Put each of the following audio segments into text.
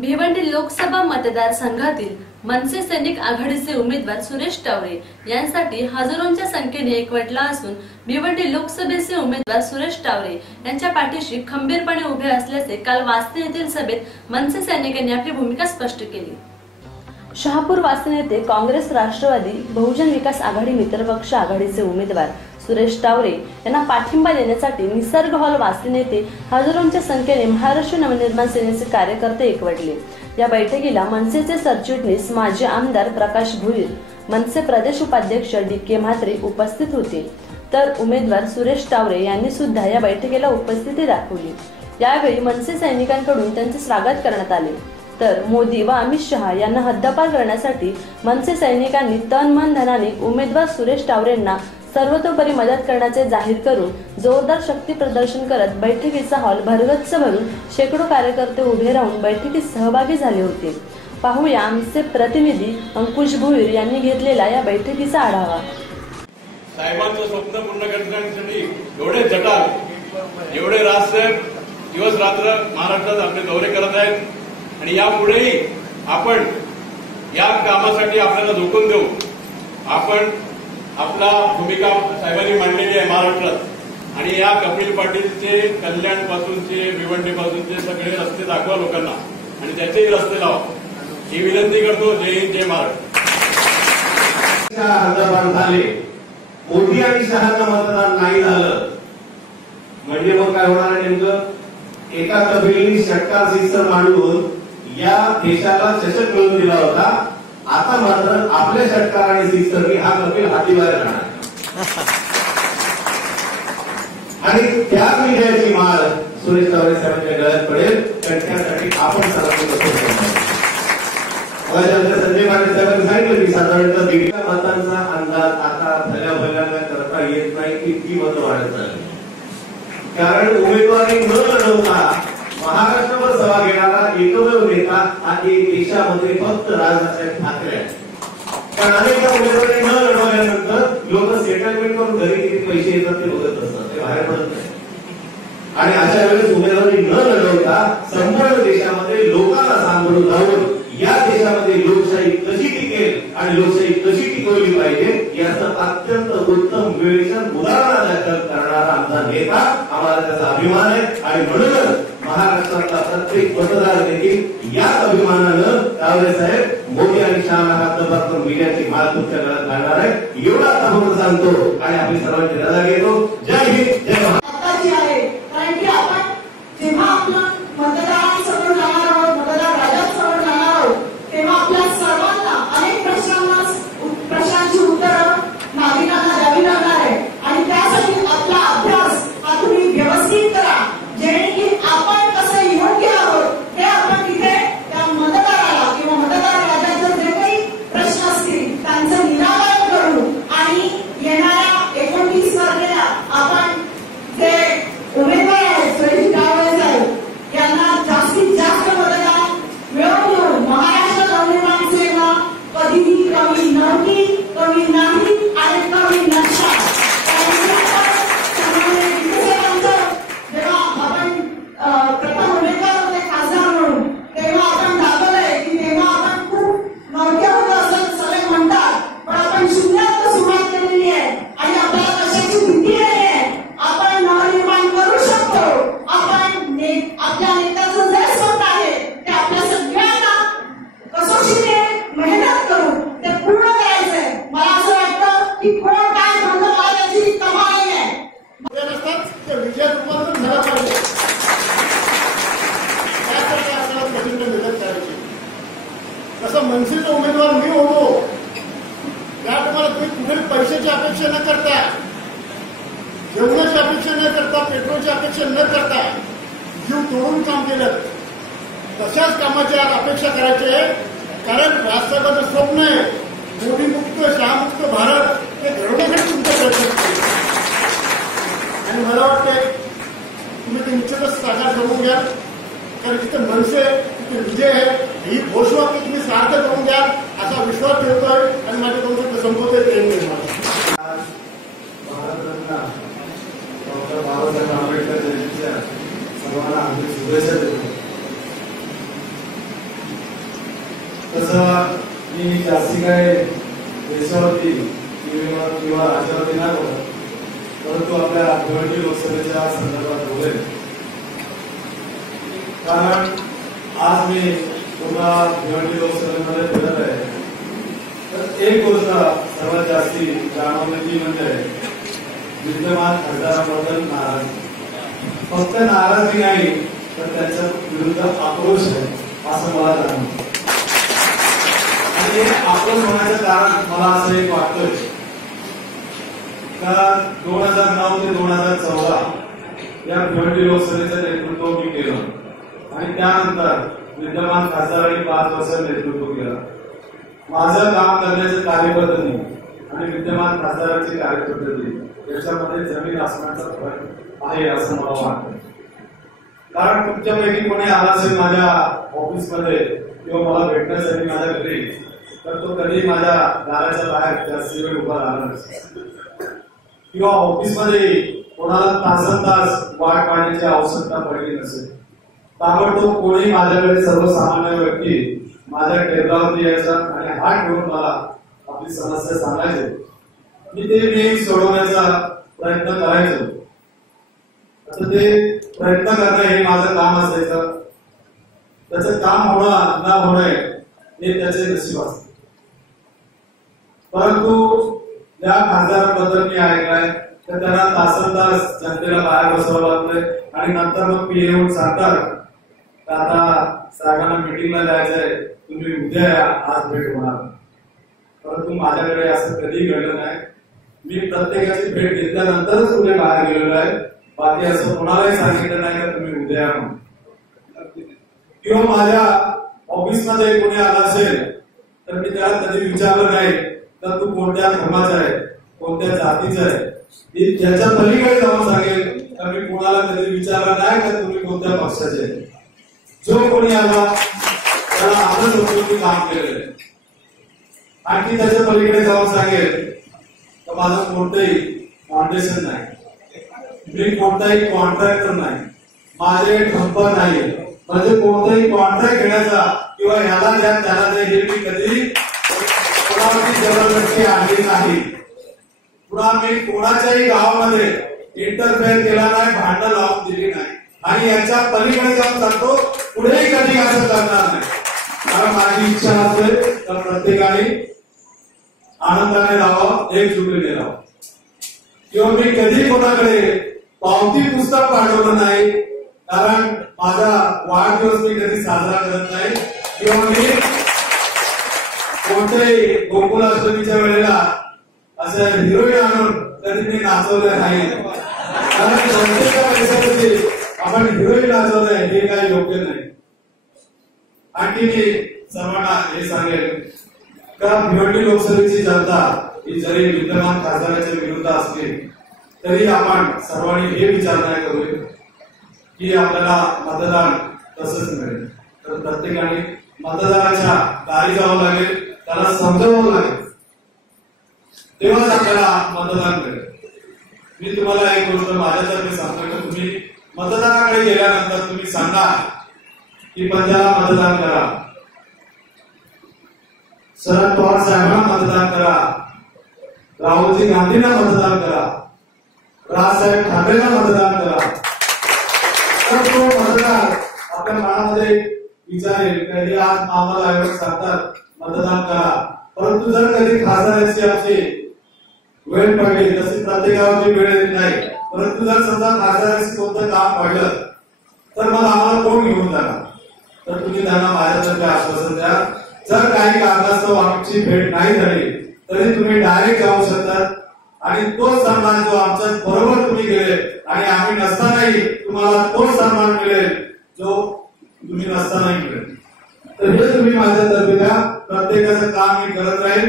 भिवंडी लोकसभा मतदारसंघातील मनसे सैनिक आघाडीचे उमेदवार सुरेश टावरे यांसाठी हजारोंच्या संख्येने एकवटला असून भिवंडी लोकसभेचे उमेदवार सुरेश टावरे यांच्या पाठीशी खंबीरपणे उभे असल्याचे काल वास्ते येथील सभेत मनसे सैनिकांनी आपली भूमिका स्पष्ट केली. शहापूर वास्ते येथे काँग्रेस राष्ट्रवादी बहुजन विकास आघाडी मित्रपक्ष आघाडीचे उमेदवार सुरेश टावरे यांना पाठिंबा देण्यासाठी निसर्ग हॉल वासी नेते हजारोंच्या संख्येने महाराष्ट्र नवनिर्माण सेनेचे कार्यकर्ते एकवटले. या बैठकीला मनसेचे सरचिटणीस माजी आमदार प्रकाश भुईर मनसे प्रदेश उपाध्यक्ष डी के म्हात्रे उपस्थित होते. तर उमेदवार सुरेश टावरे यांनी सुद्धा या बैठकीला उपस्थिती दाखवली. यावेळी मनसे सैनिकांकडून त्यांचे स्वागत करण्यात आले. तर मोदी व अमित शहा यांना हद्दपार करण्यासाठी मनसे सैनिकांनी तन मन धनाने उमेदवार सुरेश टावरेंना सर्वतोपरी मदत करण्याचे जाहीर करून जोरदार शक्ती प्रदर्शन करत बैठकीचा हॉल भरगच्च भरून शेकडो कार्यकर्ते उभे राहून बैठकीत सहभागी झाले होते. पाहूया आमचे प्रतिनिधी अंकुश भुईर यांनी घेतलेला या बैठकीचा आढावा. साहेबांचं स्वप्न पूर्ण करण्यासाठी एवढे जटाल एवढे राजसाहेब दिवस रात्र महाराष्ट्रात आपले दौरे करत आहेत. आणि यापुढेही आपण या कामासाठी आपल्याला झोकून देऊ. आपण आपला भूमिका साहेबांनी मांडलेली आहे महाराष्ट्रात. आणि या कपिल पाटीलचे कल्याण पासूनचे भिवंडी पासूनचे सगळे रस्ते दाखवा लोकांना. आणि त्याचेही रस्ते लावा. ही विनंती करतो जय हिंद जय महाराष्ट्र. झाले. मोदी आणि शहाचं मतदान नाही झालं. म्हणजे मग काय होणार आहे नेमकं? एका कपिलनी षटकार सिस्टर मांडून या देशाला चषक मिळवून दिला होता. आता मात्र आपल्या षटकार आणि शिस्तरनी हा कपिल हातीबाहेर राहणार आणि त्या विजयाची माळ सुरेश तावरे साहेबांच्या गळ्यात पडेल. तर त्यासाठी आपण सर्वांनी कसं संजय पाटील साहेबांनी सांगितलं की साधारणतः दीड मतांचा अंदाज आता भल्या भल्याला करता येत नाही की ती मतं वाढत चालली. कारण उमेदवारी न लढवता महाराष्ट्रभर सभा घेणारा एकमेव नेता हा एक देशामध्ये फक्त राजसाहेब ठाकरे कारण अनेकदा उमेदवारी न लढवल्यानंतर लोक सेटलमेंट करून घरी किती पैसे येतात ते बघत असतात ते बाहेर पडत नाही. आणि अशा वेळेस उमेदवारी न लढवता संपूर्ण देशामध्ये लोकांना सांभाळून जाऊन या देशामध्ये लोकशाही कशी टिकेल आणि लोकशाही कशी टिकवली पाहिजे याचं अत्यंत उत्तम वेळेच्या उदाहरणा दाखल करणारा आमचा नेता आम्हाला त्याचा अभिमान आहे. आणि म्हणूनच महाराष्ट्रातला प्रत्येक मतदार देखील याच अभिमानानं तावरे साहेब मोदी आणि शहाना हात करून मीडियाची माल तुमच्या गळ्यात घालणार आहे एवढा आता सांगतो आणि आपली सर्वांची रजा घेतो. जय हिंद जय महाराष्ट्र. तसं मनसेचा उमेदवार मी होतो. त्या तुम्हाला तुम्ही पैशाची अपेक्षा न करता, जेवणाची अपेक्षा न करता, पेट्रोलची अपेक्षा न करता जीव तोडून काम केलं. तशाच कामाची आज अपेक्षा करायची आहे. कारण राजसाहेबांचं स्वप्न आहे मोदी मुक्त शहामुक्त भारत तसं मी जास्ती काय देशावरती किंवा किंवा राज्यावरती नाही बोलत परंतु आपल्या भिवंडी लोकसभेच्या संदर्भात बोलेल कारण आज मी पुन्हा भिवंडी लोकसभेमध्ये फिरत आहे. तर एक गोष्ट सर्वात जास्ती जाणवली ती म्हणजे विद्यमान खासदाराबद्दल नाराज. फक्त नाराजी नाही तर त्याच्या विरुद्ध आक्रोश आहे असं मला जाणवतं. आणि आक्रोश होण्याचं कारण मला असं एक वाटतंय. का दोन हजार नऊ ते दोन हजार चौदा या भिवंडी लोकसभेचं नेतृत्व मी केलं. आणि त्यानंतर विद्यमान खासदारांनी पाच वर्ष नेतृत्व केलं. माझं काम करण्याची कार्यपद्धती आणि विद्यमान खासदारांची कार्यपद्धती याच्यामध्ये जमीन असण्याचा फरक आहे असं मला वाटतं कारण तुमच्यापैकी कोणी आला असेल माझ्या ऑफिसमध्ये किंवा मला भेटण्यासाठी माझ्या घरी तर तो कधी माझ्या दाराच्या बाहेर जास्त वेळ उभा राहणार नसेल किंवा ऑफिसमध्ये कोणाला तासन तास वाट पाहण्याची आवश्यकता पडली नसेल ताबडतोब कोणी माझ्याकडे सर्वसामान्य व्यक्ती माझ्या टेबलावरती यायचा आणि हात ठेवून मला आपली समस्या सांगायचे. मी ते मी सोडवण्याचा प्रयत्न करायचो. आता ते प्रयत्न करणं हे माझं काम असायचं. त्याचं काम होणं ना होणं हे त्याचे नशीब असते. परंतु ज्या खासदाराबद्दल मी ऐकलाय तर त्यांना तासन तास जनतेला बाहेर बसावं लागलंय आणि नंतर मग पी येऊन सांगतात आता साहेबांना मिटिंगला जायचंय. तुम्ही उद्या या आज भेट होणार. परंतु माझ्याकडे असं कधी घडलं नाही. मी प्रत्येकाची भेट घेतल्यानंतरच पुढे बाहेर गेलेलो आहे. बाकी असं कोणालाही सांगितलं नाही का तुम्ही उद्या किंवा माझ्या ऑफिसमध्ये कोणी आला असेल तर मी त्याला कधी विचारलं नाही तर तू कोणत्या धर्माचा आहे? कोणत्या जातीचा आहे? मी त्याच्या पलीकडे जाऊन सांगेल तर मी कोणाला कधी विचारलं नाही का तुम्ही कोणत्या पक्षाचे आहे. जो कोणी आला त्याला आपलं लोकांनी काम केलेलं आहे. आणखी त्याच्या पलीकडे जाऊन सांगेल तर माझं कोणतंही फाउंडेशन नाही. मी कोणताही कॉन्ट्रॅक्टर नाही. माझे ठप्प नाही. म्हणजे कोणताही कॉन्ट्रॅक्ट घेण्याचा किंवा ह्याला द्या त्याला द्या हे मी कधी कोणावरती जबरदस्ती आणली नाही. पुन्हा मी कोणाच्याही गावामध्ये इंटरफेअर केला नाही भांडण लावून दिली नाही. आणि याच्या पलीकडे जाऊन सांगतो पुढेही कधी असं करणार नाही. कारण माझी इच्छा असेल तर प्रत्येकाने आनंदाने राहावं एकजुटीने राहावं. किंवा मी कधी कोणाकडे पावती पुस्तक पाठवलं नाही कारण माझा वाढदिवस मी कधी साजरा करत नाही. किंवा मी कोणत्याही गोकुलाष्टमीच्या वेळेला असं हिरोईन आणून कधी मी नाचवलं नाही. कारण जनतेच्या पैशामध्ये आपण हिरोईन नाचवलंय हे काही योग्य नाही. आणखी मी सर्वांना हे सांगेल का भिवंडी लोकसभेची जनता ही जरी विद्यमान खासदाराच्या विरुद्ध असली तरी आपण सर्वांनी हे विचार नाही की आपल्याला मतदान तसंच मिळेल. तर प्रत्येकाने मतदानाच्या दारी जावं लागेल त्याला समजावं लागेल. तेव्हाच आपल्याला मतदान मिळेल. मी तुम्हाला एक गोष्ट माझ्यातर्फे सांगतो की? तुम्ही मतदानाकडे गेल्यानंतर तुम्ही सांगा की पंजाला मतदान करा. शरद पवार साहेबांना मतदान करा. राहुलजी गांधींना मतदान करा. राजसाहेब ठाकरेला मतदान करा. तर तो मतदार आपल्या मनामध्ये विचारेल का आज आम्हाला आयोग सांगतात मतदान करा. परंतु जर कधी खासदारांची आमची वेळ पडली तशी प्रत्येकावरची वेळ येत नाही परंतु जर समजा खासदारांशी कोणतं काम पडलं तर मग आम्हाला कोण घेऊन जाणार? तर तुम्ही त्यांना माझ्यातर्फे आश्वासन द्या. जर काही कारणास्तव आमची भेट नाही झाली तरी तुम्ही डायरेक्ट जाऊ शकतात आणि तोच सन्मान जो आमच्या बरोबर तुम्ही गेले आणि आम्ही नसतानाही तुम्हाला तोच सन्मान मिळेल जो तुम्ही नसतानाही मिळेल. तर हे तुम्ही माझ्यातर्फे द्या प्रत्येकाचं काम मी करत राहील.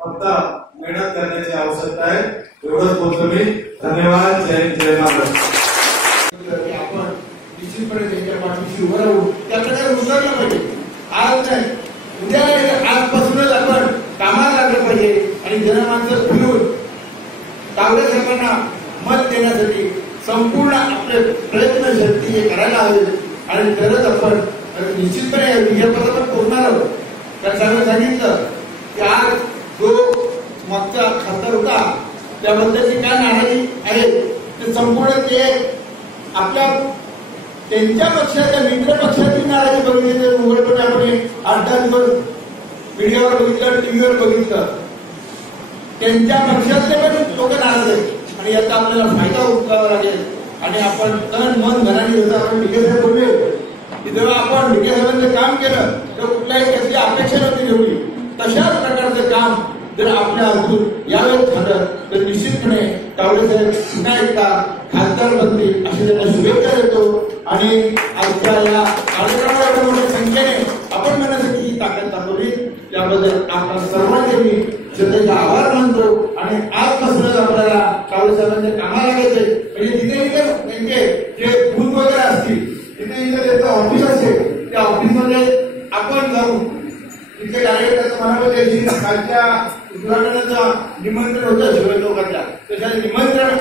फक्त मेहनत करण्याची आवश्यकता आहे. एवढंच बोलतो मी. धन्यवाद. जय जय महाराज आपण निश्चितपणे त्यांच्या पाठीशी उभं राहू त्याकडे उतरलं पाहिजे आज नाही उद्या नाही, आजपासूनच आपण कामाला लागलं पाहिजे आणि जनमानसं फिरून काँग्रेस सरकारना मत देण्यासाठी संपूर्ण आपले प्रयत्न शक्ती हे करायला हवे आणि तरच आपण निश्चितपणे विजयपदावर पोहोचणार आहोत. त्या सर्व सांगितलं की आज जो मागचा खासदार होता त्याबद्दलची काय नाराजी आहे? ते संपूर्ण ते आपल्या त्यांच्या पक्षाच्या मित्र पक्षाची नाराजी बघितली तर उघडपणे आपण आठ दहा दिवस मीडियावर बघितलं टीव्हीवर बघितलं. त्यांच्या पक्षातले पण लोक नाराज आहेत. आणि याचा आपल्याला फायदा उचलावा लागेल. आणि आपण तन मन घराने जसं आपण विजय करूया की जेव्हा आपण विखे काम केलं तर कुठल्याही त्याची अपेक्षा नव्हती ठेवली तशाच प्रकारचं काम जर आपल्या अजून यावेळेस झालं तर निश्चितपणे तावडे साहेब पुन्हा एकदा खासदार बनतील अशी त्यांना शुभेच्छा देतो. आणि आजच्या या कार्यक्रमाला मोठ्या संख्येने आपण म्हणण्यासाठी ही ताकद दाखवली. त्याबद्दल आपण सर्वांचे मी जनतेचा आभार मानतो आणि आजपासूनच आपल्याला कावळे साहेबांच्या कामाला लागायचे म्हणजे तिथे इथे त्यांचे जे बूथ वगैरे असतील तिथे इथे त्यांचं ऑफिस असेल त्या ऑफिसमध्ये आपण जाऊन तिथे डायरेक्ट महाराष्ट्राची कालच्या उद्घाटनाचं निमंत्रण होतं शिवाय निमंत्रण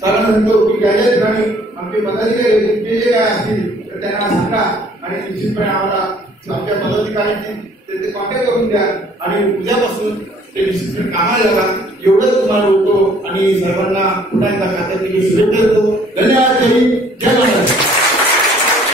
चला म्हणतो की ज्या ज्या ठिकाणी आमचे पदाधिकारी जे जे काय असतील तर त्यांना सांगा आणि निश्चितपणे आम्हाला आमच्या पदाधिकाऱ्यांची ते कॉन्टॅक्ट करून द्या आणि उद्यापासून ते निश्चितपणे कामाला लागा एवढंच तुम्हाला बोलतो आणि सर्वांना पुन्हा एकदा खात्यात शुभेच्छा देतो धन्यवाद. जय महाराज